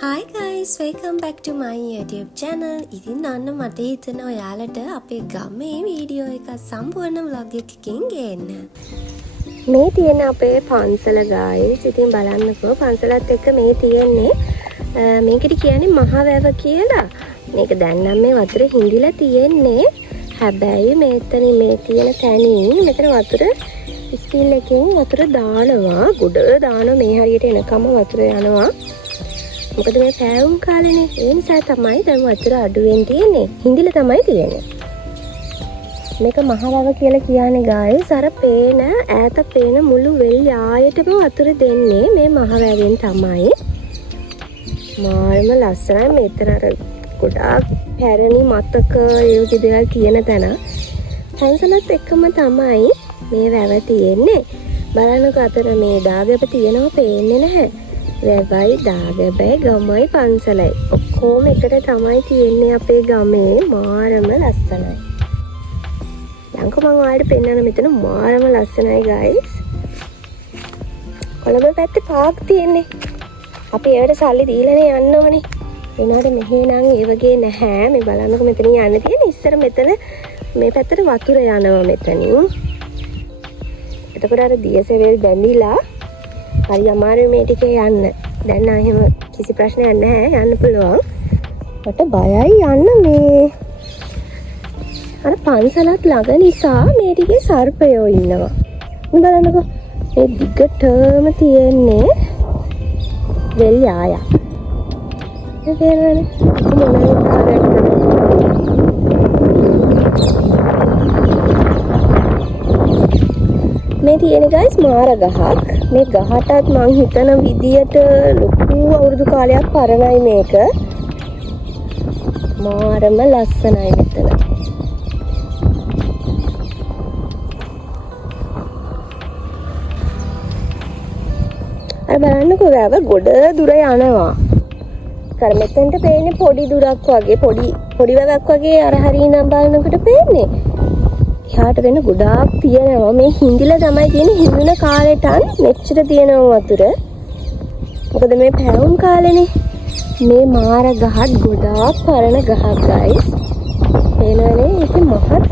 Hi guys, welcome back to my YouTube channel. ඉතින් අන්න මට හිතෙනවා ඔයාලට අපේ ගමේ වීඩියෝ එකක් සම්පූර්ණ vlog එකකින් ගේන්න. මේ තියෙන අපේ පන්සල guys. ඉතින් බලන්නකෝ පන්සලත් එක්ක මේ තියෙන්නේ මේකට කියන්නේ මහවැව කියලා. මේක දැන් නම් මේ වතුර හිඳිලා තියෙන්නේ. හැබැයි මෙතන මේ තියෙන තැනින් මෙතන වතුර ස්පීල් එකෙන් වතුර දානවා. ගොඩ දානවා මේ හරියට එනකම වතුර යනවා. මොකද මේ පැවුම් කාලේනේ ඒ නිසා තමයි දැන් වතුර අඩුවෙන් තියෙන්නේ. හිඳිලා තමයි තියෙන්නේ. මේක මහවැව කියලා කියන්නේ guys. අර පේන ඈත පේන මුළු වෙල් යායටම වතුර දෙන්නේ මේ මහවැවෙන් තමයි. මාරම ලස්සනයි. මෙතන අර ගොඩාක් පැරණි මතක ඒ වගේ දේවල් තියෙන තැන. පන්සලත් එක්කම තමයි මේ වැව තියෙන්නේ. බලන්නකෝ අතන මේ දාගැබ තියෙනවා පේන්නේ නැහැ. වැවයි දාගැබයි ගමයි පන්සලයි ඔක්කොම එකට තමයි තියෙන්නේ අපේ ගමේ. මාරම ලස්සනයි. යන්කෝ මම ඔයාලට පෙන්නන්න මෙතන මාරම ලස්සනයි guys. කොළඹ පැත්තේ පාක් තියෙන්නේ. අපි ඒකට සල්ලි දීලානේ යන්න ඕනේ. එනවාට මෙහෙ නම් ඒ වගේ නැහැ. මේ බලන්නකෝ මෙතන යන්න තියෙන ඉස්සර මෙතන මේ පැත්තට වතුර යනවා මෙතනින්. එතකොට අර දියසෙවල් බැඳිලා හරි අමාරුයි මේ ටිකේ යන්න. දැන් නම් එහෙම කිසි ප්‍රශ්නයක් නැහැ යන්න පුළුවන්. මට බයයි යන්න මේ අර පන්සලත් ළඟ නිසා මේ ටිකේ සර්පයෝ ඉන්නවා. මේ බලන්නකෝ මේ දිගටම තියෙන්නේ වෙල් යාය. ඒ කියන්නේ මේ තියෙන guys මාර ගහක්. මේ ගහටත් මං හිතන විදියට ලොකු අවුරුදු කාලයක් පරණයි මේක. මාරම ලස්සනයි මෙතන. අර බලන්නකෝ වැව ගොඩ දුර යනවා. කර මෙතෙන්ට පේන්නේ පොඩි දුරක් වගේ පොඩි වැවක් වගේ අර හරිනම් බලනකොට පේන්නේ. එහාට වෙන ගොඩාක් තියෙනවා. මේ හිඳිලා තමයි තියෙන්නේ. හිඳුන කාලෙටන් මෙච්චර තියෙනවා වතුර. මොකද මේ පැවුම් කාලේනේ. මේ මාර ගහත් ගොඩාක් පරණ ගහක් guys. පේනවනේ ඒකේ මහත.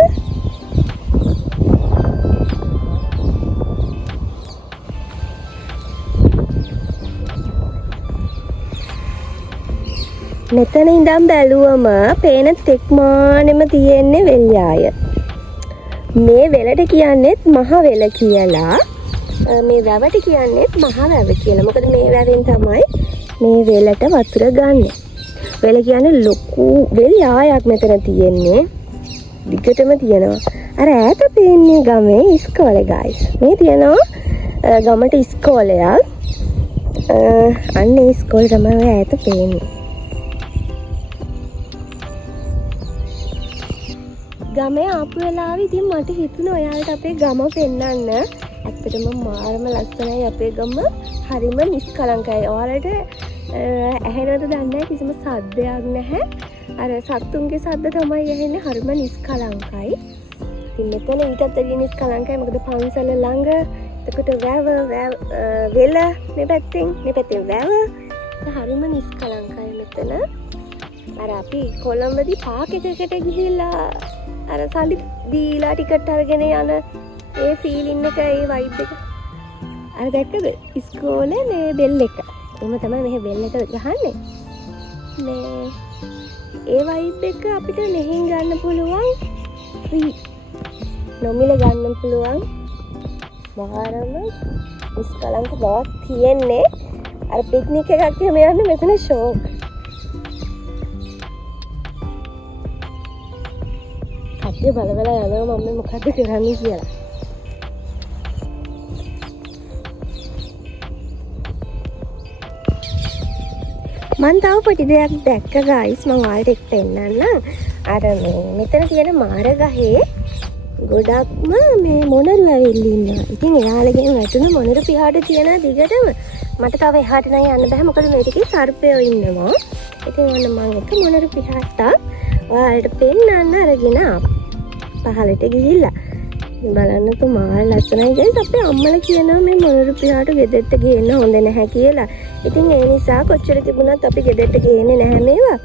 මෙතන ඉඳන් බැලුවම පේන තෙක්මානෙම තියෙන්නේ වෙල්යාය. මේ වෙලට කියන්නේත් මහ වෙල කියලා. මේ වැවට කියන්නේත් මහ වැව කියලා. මොකද මේ වැවෙන් තමයි මේ වෙලට වතුර ගන්න. වෙල කියන්නේ ලොකු වෙල් යායක් මෙතන තියෙන්නේ. දිගටම තියෙනවා. අර ඈත පේන්නේ ගමේ ඉස්කෝලේ guys. මේ තියෙනවා ගමට ඉස්කෝලයක්. අන්න ඒ ඉස්කෝලේ තමයි ඔය ඈත පේන්නේ. ගමේ ආපු වෙලාවේ ඉතින් මට හිතුණා ඔයාලට අපේ ගම පෙන්වන්න. ඇත්තටම මාරම ලස්සනයි අපේ ගම. හරිම නිස්කලංකයි. ඔයාලට ඇහෙනවද දන්නේ නැහැ කිසිම සද්දයක් නැහැ. අර සත්තුන්ගේ සද්ද තමයි ඇහෙන්නේ. හරිම නිස්කලංකයි. ඉතින් මෙතන ඊටත් වැඩි නිස්කලංකයි. මොකද පන්සල ළඟ. එතකොට වැව වෙල මේ පැත්තෙන් වැව. හරිම නිස්කලංකයි මෙතන. අර අපි කොළඹදී පාක් එකකට ගිහිල්ලා අර සල්ලි දීලා ටිකට් අරගෙන යන ඒ ෆීලින් එක ඒ වයිබ් එක අර දැක්කද ඉස්කෝලේ මේ බෙල් එක. එහෙම තමයි මෙහෙ බෙල් එක ගහන්නේ. මේ ඒ වයිබ් එක අපිට මෙහෙන් ගන්න පුළුවන් ෆ්‍රී. නොමිල ගන්න පුළුවන්. මහරම ඉස්කලංක බවක් තියෙන්නේ. අර පික්නික් එකක් එහෙම යන්න මෙතන ෂෝක්. කට්ටිය බලවලා යනවා මම මොකද්ද කරන්නේ කියලා. මම තව පොඩි දෙයක් දැක්ක guys. මම ඔයාලට එක්ක පෙන්නන්නම්. අර මෙතන තියෙන මාර ගහේ ගොඩක්ම මේ මොනරු ඇවිල්ලා ඉන්නවා. ඉතින් එයාලගෙන් වැටුණු මොනරු පියාට තියෙන දිගටම මට තව එහාට නම් යන්න බෑ. මොකද මේ ටිකේ සර්පයෝ ඉන්නවා. ඉතින් ඔන්න මම එක මොනරු පියාට ඔයාලට පෙන්නන්න අරගෙන පහලට ගිහිල්ලා බලන්නකෝ මාර ලස්සනයි guys. අපේ අම්මලා කියනවා මේ මොනරු පියාට ගෙදරට ගේන්න හොඳ නැහැ කියලා. ඉතින් ඒ නිසා කොච්චර තිබුණත් අපි ගෙදරට ගේන්නේ නැහැ මේවා.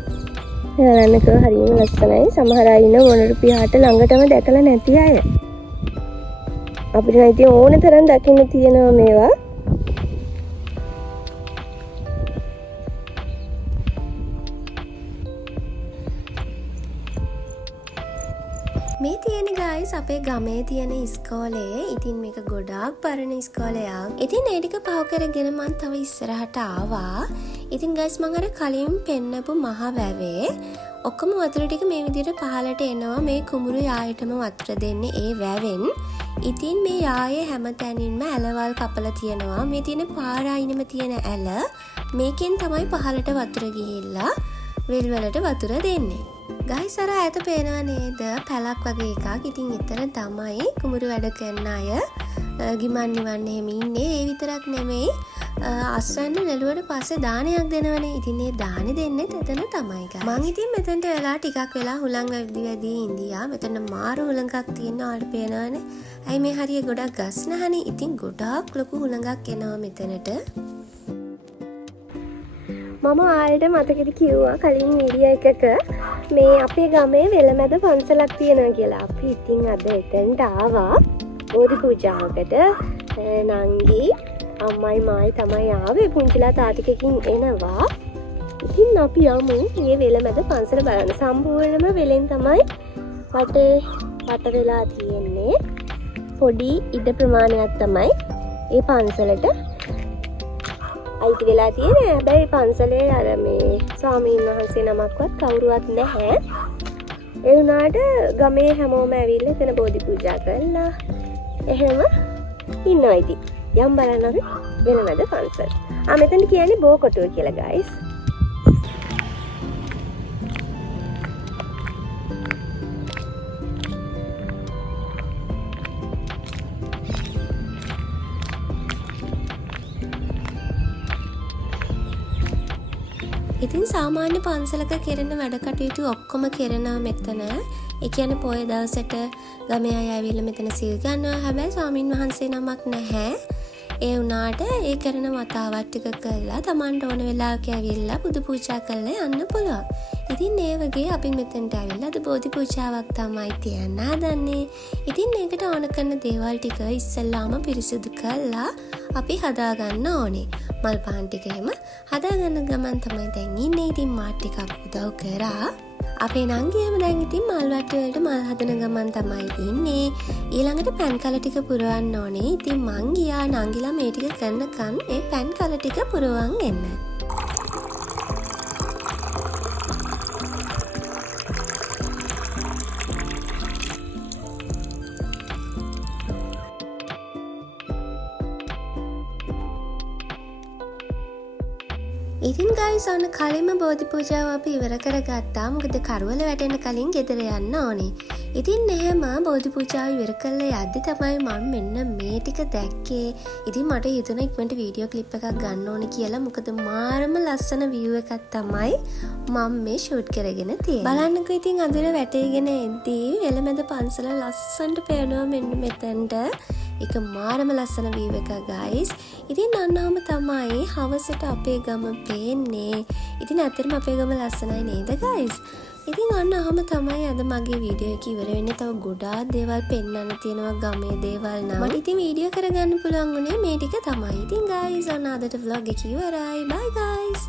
බලන්නකෝ හරියම ලස්සනයි. සමහර අය ඉන්න මොනරු පියාට ළඟටම දැකලා නැති අය. අපිට නම් ඉතින් ඕන තරම් දකින්න තියෙනවා මේවා. මේ තියෙන ගයිස් අපේ ගමේ තියෙන ඉස්කෝලේ. ඉතින් මේක ගොඩාක් පරණ ඉස්කෝලයක්. ඉතින් ඒ ටික පහු කරගෙන මම තව ඉස්සරහට ආවා. ඉතින් ගයිස් මම අර කලින් පෙන්නපු මහ වැවේ ඔක්කොම වතුර ටික මේ විදිහට පහළට එනවා. මේ කුඹුරු යායටම වතුර දෙන්නේ ඒ වැවෙන්. ඉතින් මේ යායේ හැම තැනින්ම ඇලවල් කපලා තියෙනවා. මේ තියෙන පාර අයිනෙම තියෙන ඇල මේකෙන් තමයි පහළට වතුර ගිහිල්ලා වෙල් වලට වතුර දෙන්නේ. ගයිස් අර ඈත පේනවා නේද පැලක් වගේ එකක්. ඉතින් එතන තමයි කුඹුරු වැඩ කරන අය ගිමන් නිවන්න එහෙම ඉන්නේ. ඒ විතරක් නෙමෙයි අස්වැන්න නෙළුවට පස්සේ දානයක් දෙනවනේ. ඉතින් ඒ දානෙ දෙන්නේ එතන තමයි ගයිස්. මං ඉතින් මෙතනට වෙලා ටිකක් වෙලා හුලං වැඩි ඉන්දියා. මෙතන මාරු හුලඟක් තියෙනවා ඔයාලට පේනවනේ. ඇයි මේ හරිය ගොඩක් ගස් නැහනේ. ඉතින් ගොඩාක් ලොකු හුලඟක් එනවා මෙතනට. මම ආයෙත් මතකෙද කිව්වා කලින් වීඩියෝ එකක මේ අපේ ගමේ වෙලමැද පන්සලක් තියෙනවා කියලා. අපි ඉතින් අද එතනට ආවා බෝධි පූජාවකට. නංගි අම්මයි මායි තමයි ආවේ. පුංචිලා තාටිකකින් එනවා. ඉතින් අපි යමු මේ වෙලමැද පන්සල බලන්න. සම්පූර්ණයෙන්ම වෙලෙන් තමයි වට වෙලා තියෙන්නේ. පොඩි ඉඩ ප්‍රමාණයක් තමයි ඒ පන්සලට අයිති වෙලා තියෙන්නේ. හැබැයි පන්සලේ අර මේ ස්වාමීන් වහන්සේ නමක්වත් කවුරුවත් නැහැ. ඒ වුණාට ගමේ හැමෝම ඇවිල්ලා එතන බෝධි පූජා කරලා එහෙම ඉන්නවා. ඉතින් යම් බලන්න අපි වෙලමැද පන්සල. මෙතන කියන්නේ බෝකොටුව කියලා ගයිස්. ඉතින් සාමාන්‍ය පන්සලක කෙරෙන වැඩ කටයුතු ඔක්කොම කරනවා මෙතන. ඒ කියන්නේ පොය දවසට ගමේ අය ඇවිල්ලා මෙතන සිල් ගන්නවා. හැබැයි ස්වාමින් වහන්සේ නමක් නැහැ. ඒ වුණාට ඒ කරන වතාවත් ටික කරලා Tamanට ඕන වෙලාවක ඇවිල්ලා බුදු පූජා කරලා යන්න පුළුවන්. ඉතින් ඒ වගේ අපි මෙතනට ඇවිල්ලා අද බෝධි පූජාවක් තමයි තියන්න හදන්නේ. ඉතින් මේකට ඕන කරන දේවල් ටික ඉස්සෙල්ලාම පිරිසිදු කරලා අපි හදා ගන්න ඕනේ. මල් පාන් ටික එහෙම හදාගන්න ගමන් තමයි දැන් ඉන්නේ. ඉතින් මාත් ටිකක් උදව් කරා. අපේ නංගියම දැන් ඉතින් මල් වට්ටි වලට මල් හදන ගමන් තමයි ඉන්නේ. ඊළඟට පැන් කල ටික පුරවන්න ඕනේ. ඉතින් මං ගියා නංගිලා මේ ටික කරනකන් ඒ පැන් කල ටික පුරවන් එන්න. ඉතින් ගයිස් ඔන්න කලින්ම බෝධි පූජාව අපි ඉවර කරගත්තා. මොකද කරවල වැටෙන්න කලින් ගෙදර යන්න ඕනේ. ඉතින් එහෙම බෝධි පූජාව ඉවර කරලා යද්දි තමයි මම මෙන්න මේ ටික දැක්කේ. ඉතින් මට හිතුණා ඉක්මනට වීඩියෝ ක්ලිප් එකක් ගන්න ඕනේ කියලා. මොකද මාරම ලස්සන view එකක් තමයි මම මේ ෂූට් කරගෙන තියෙන්නේ. බලන්නකෝ ඉතින් අඳුර වැටේගෙන එද්දී වෙලමැද පන්සල ලස්සනට පේනවා මෙන්න මෙතනට. එක මාරම ලස්සන view එකක් guys. ඉතින් අන්නම තමයි හවසට අපේ ගම පේන්නේ. ඉතින් ඇත්තටම අපේ ගම ලස්සනයි නේද guys? ඉතින් අන්නම තමයි අද මගේ වීඩියෝ එක ඉවර වෙන්නේ. තව ගොඩාක් දේවල් පෙන්වන්න තියෙනවා ගමේ දේවල් නම්. මට ඉතින් වීඩියෝ කරගන්න පුළුවන් උනේ මේ ටික තමයි. ඉතින් guys ඔන්න අදට vlog එක ඉවරයි. Bye guys.